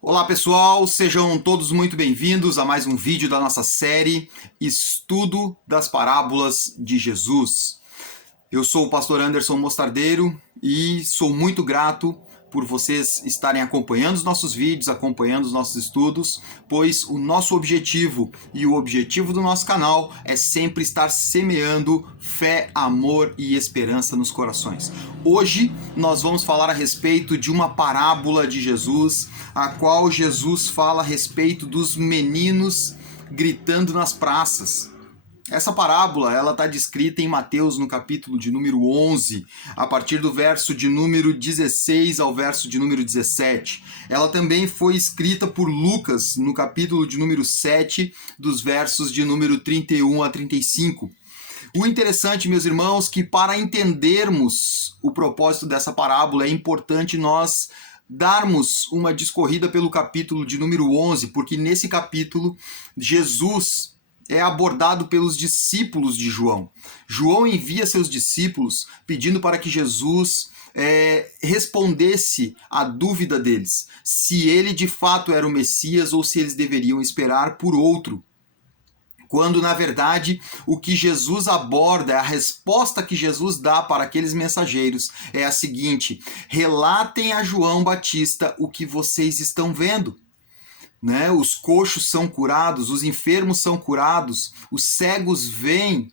Olá pessoal, sejam todos muito bem-vindos a mais um vídeo da nossa série Estudo das Parábolas de Jesus. Eu sou o pastor Anderson Mostardeiro e sou muito grato por vocês estarem acompanhando os nossos vídeos, acompanhando os nossos estudos, pois o nosso objetivo e o objetivo do nosso canal é sempre estar semeando fé, amor e esperança nos corações. Hoje nós vamos falar a respeito de uma parábola de Jesus, a qual Jesus fala a respeito dos meninos gritando nas praças. Essa parábola ela está descrita em Mateus no capítulo de número 11, a partir do verso de número 16 ao verso de número 17. Ela também foi escrita por Lucas no capítulo de número 7, dos versos de número 31 a 35. O interessante, meus irmãos, que para entendermos o propósito dessa parábola é importante nós darmos uma discorrida pelo capítulo de número 11, porque nesse capítulo Jesus é abordado pelos discípulos de João. João envia seus discípulos pedindo para que Jesus respondesse à dúvida deles, se ele de fato era o Messias ou se eles deveriam esperar por outro. Quando, na verdade, o que Jesus aborda, a resposta que Jesus dá para aqueles mensageiros é a seguinte: relatem a João Batista o que vocês estão vendo. Né? Os coxos são curados, os enfermos são curados, os cegos veem,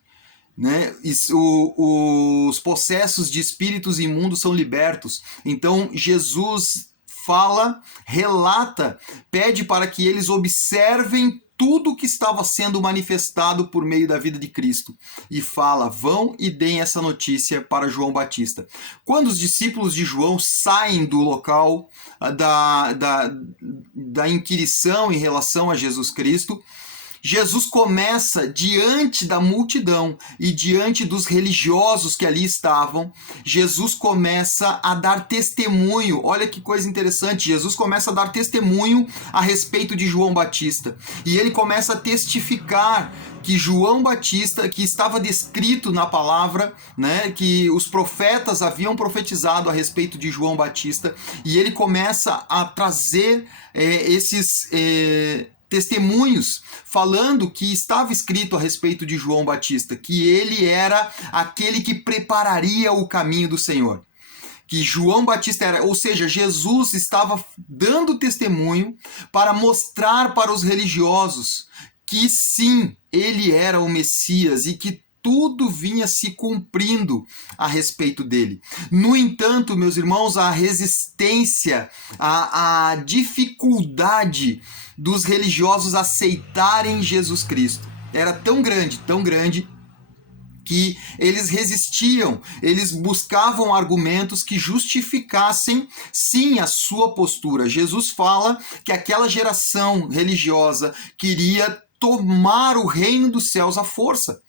né? Os possessos de espíritos imundos são libertos. Então Jesus fala, relata, pede para que eles observem tudo o que estava sendo manifestado por meio da vida de Cristo. E fala, vão e deem essa notícia para João Batista. Quando os discípulos de João saem do local da inquirição em relação a Jesus Cristo, Jesus começa, diante da multidão e diante dos religiosos que ali estavam, Jesus começa a dar testemunho. Olha que coisa interessante, Jesus começa a dar testemunho a respeito de João Batista. E ele começa a testificar que João Batista, que estava descrito na palavra, né, que os profetas haviam profetizado a respeito de João Batista, e ele começa a trazer esses testemunhos falando que estava escrito a respeito de João Batista, que ele era aquele que prepararia o caminho do Senhor. Que João Batista era, ou seja, Jesus estava dando testemunho para mostrar para os religiosos que sim, ele era o Messias e que tudo vinha se cumprindo a respeito dele. No entanto, meus irmãos, a resistência, a dificuldade dos religiosos aceitarem Jesus Cristo era tão grande, que eles resistiam, eles buscavam argumentos que justificassem, sim, a sua postura. Jesus fala que aquela geração religiosa queria tomar o reino dos céus à força.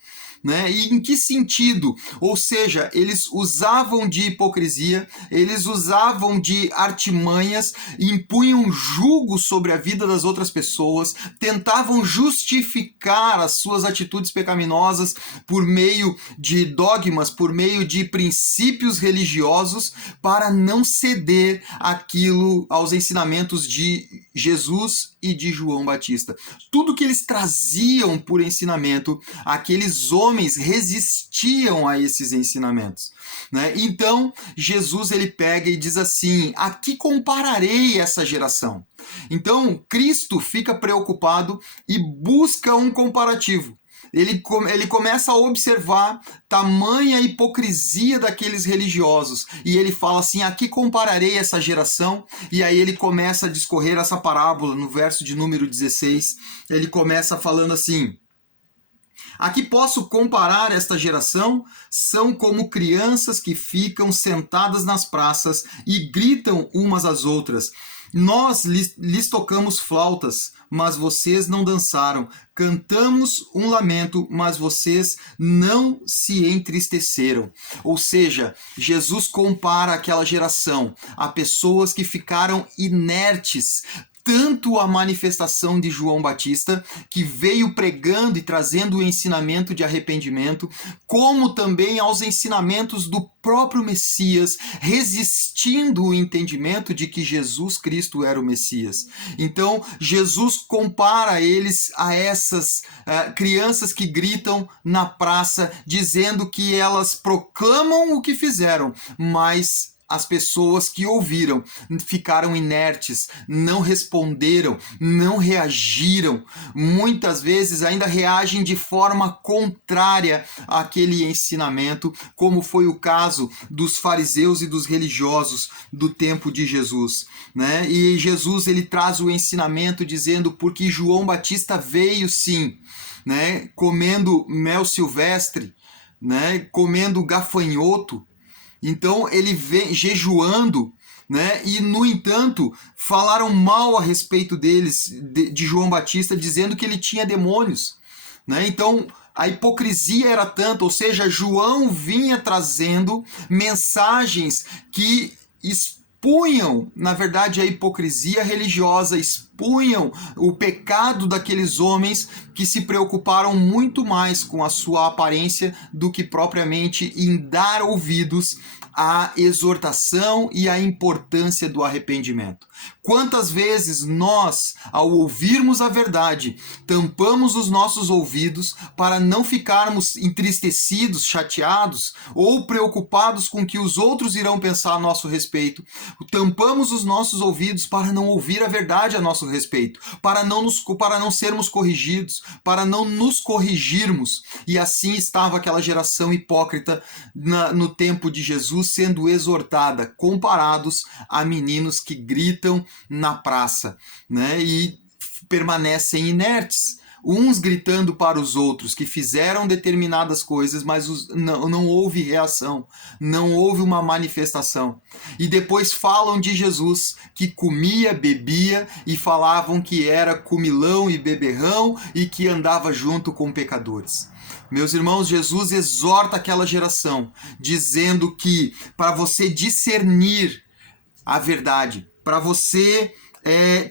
Né? E em que sentido? Ou seja, eles usavam de hipocrisia, eles usavam de artimanhas, impunham jugo sobre a vida das outras pessoas, tentavam justificar as suas atitudes pecaminosas por meio de dogmas, por meio de princípios religiosos, para não ceder aos ensinamentos de Jesus e de João Batista. Tudo que eles traziam por ensinamento, aqueles homens resistiam a esses ensinamentos. Né? Então, Jesus ele pega e diz assim, a que compararei essa geração? Então, Cristo fica preocupado e busca um comparativo. Ele começa a observar tamanha hipocrisia daqueles religiosos. E ele fala assim, a que compararei essa geração? E aí ele começa a discorrer essa parábola no verso de número 16. Ele começa falando assim, a que posso comparar esta geração? São como crianças que ficam sentadas nas praças e gritam umas às outras. Nós lhes tocamos flautas, mas vocês não dançaram. Cantamos um lamento, mas vocês não se entristeceram. Ou seja, Jesus compara aquela geração a pessoas que ficaram inertes, tanto a manifestação de João Batista, que veio pregando e trazendo o ensinamento de arrependimento, como também aos ensinamentos do próprio Messias, resistindo o entendimento de que Jesus Cristo era o Messias. Então, Jesus compara eles a essas crianças que gritam na praça, dizendo que elas proclamam o que fizeram, mas as pessoas que ouviram ficaram inertes, não responderam, não reagiram. Muitas vezes ainda reagem de forma contrária àquele ensinamento, como foi o caso dos fariseus e dos religiosos do tempo de Jesus, né? E Jesus ele traz o ensinamento dizendo porque João Batista veio sim, né, comendo mel silvestre, né, comendo gafanhoto. Então ele vem jejuando, né? E no entanto falaram mal a respeito deles, de João Batista, dizendo que ele tinha demônios, né? Então a hipocrisia era tanta, ou seja, João vinha trazendo mensagens que expunham, na verdade, a hipocrisia religiosa, expunham o pecado daqueles homens que se preocuparam muito mais com a sua aparência do que propriamente em dar ouvidos à exortação e à importância do arrependimento. Quantas vezes nós, ao ouvirmos a verdade, tampamos os nossos ouvidos para não ficarmos entristecidos, chateados ou preocupados com o que os outros irão pensar a nosso respeito. Tampamos os nossos ouvidos para não ouvir a verdade a nosso respeito, para não sermos corrigidos, para não nos corrigirmos. E assim estava aquela geração hipócrita no tempo de Jesus sendo exortada, comparados a meninos que gritam na praça, né? E permanecem inertes, uns gritando para os outros que fizeram determinadas coisas, mas não houve reação, não houve uma manifestação. E depois falam de Jesus que comia, bebia e falavam que era comilão e beberrão e que andava junto com pecadores. Meus irmãos, Jesus exorta aquela geração, dizendo que para você discernir a verdade, para você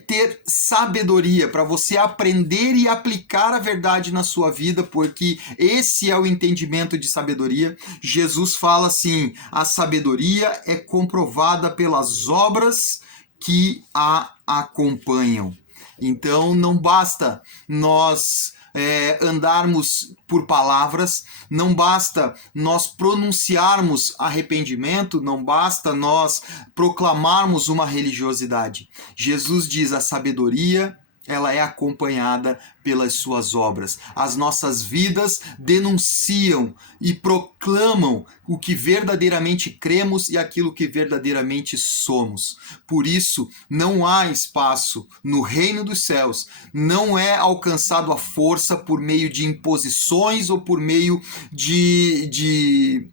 ter sabedoria, para você aprender e aplicar a verdade na sua vida, porque esse é o entendimento de sabedoria. Jesus fala assim: a sabedoria é comprovada pelas obras que a acompanham. Então não basta nós andarmos por palavras, não basta nós pronunciarmos arrependimento, não basta nós proclamarmos uma religiosidade. Jesus diz: a sabedoria ela é acompanhada pelas suas obras. As nossas vidas denunciam e proclamam o que verdadeiramente cremos e aquilo que verdadeiramente somos. Por isso, não há espaço no reino dos céus, não é alcançado a força por meio de imposições ou por meio de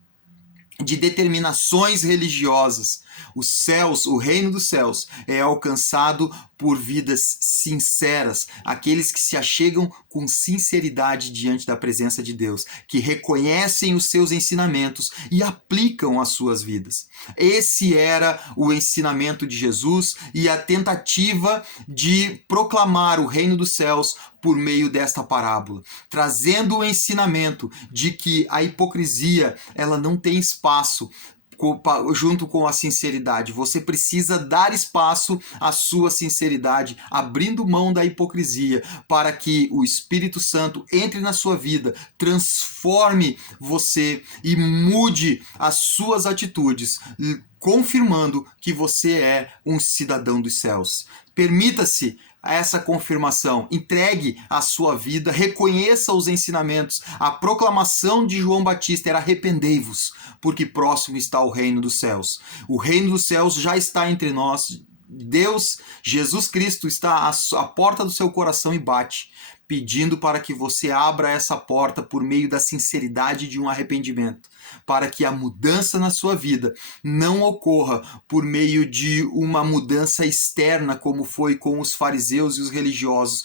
determinações religiosas. Os céus, o reino dos céus, é alcançado por vidas sinceras, aqueles que se achegam com sinceridade diante da presença de Deus, que reconhecem os seus ensinamentos e aplicam as suas vidas. Esse era o ensinamento de Jesus e a tentativa de proclamar o reino dos céus por meio desta parábola, trazendo o ensinamento de que a hipocrisia ela não tem espaço junto com a sinceridade. Você precisa dar espaço à sua sinceridade, abrindo mão da hipocrisia, para que o Espírito Santo entre na sua vida, transforme você e mude as suas atitudes, confirmando que você é um cidadão dos céus. Permita-se essa confirmação, entregue a sua vida, reconheça os ensinamentos. A proclamação de João Batista era: arrependei-vos, porque próximo está o reino dos céus. O reino dos céus já está entre nós. Deus, Jesus Cristo, está à porta do seu coração e bate, pedindo para que você abra essa porta por meio da sinceridade de um arrependimento. para que a mudança na sua vida não ocorra por meio de uma mudança externa, como foi com os fariseus e os religiosos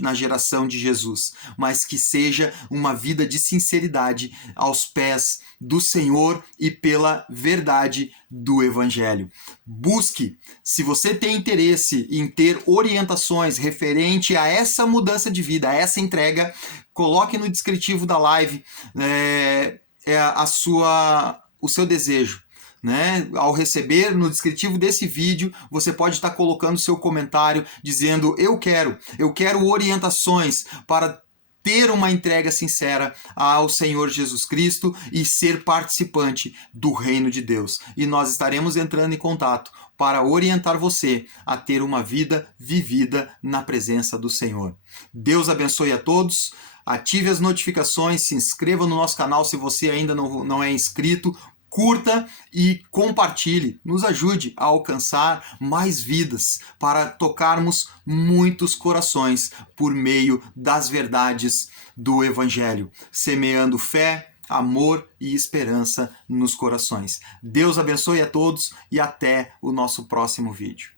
na geração de Jesus, mas que seja uma vida de sinceridade aos pés do Senhor e pela verdade do Evangelho. Busque, se você tem interesse em ter orientações referente a essa mudança de vida, a essa entrega, coloque no descritivo da live o seu desejo. Né? Ao receber no descritivo desse vídeo, você pode estar colocando seu comentário dizendo: eu quero orientações para ter uma entrega sincera ao Senhor Jesus Cristo e ser participante do reino de Deus. E nós estaremos entrando em contato para orientar você a ter uma vida vivida na presença do Senhor. Deus abençoe a todos. Ative as notificações, se inscreva no nosso canal se você ainda não é inscrito. Curta e compartilhe, nos ajude a alcançar mais vidas para tocarmos muitos corações por meio das verdades do Evangelho, semeando fé, amor e esperança nos corações. Deus abençoe a todos e até o nosso próximo vídeo.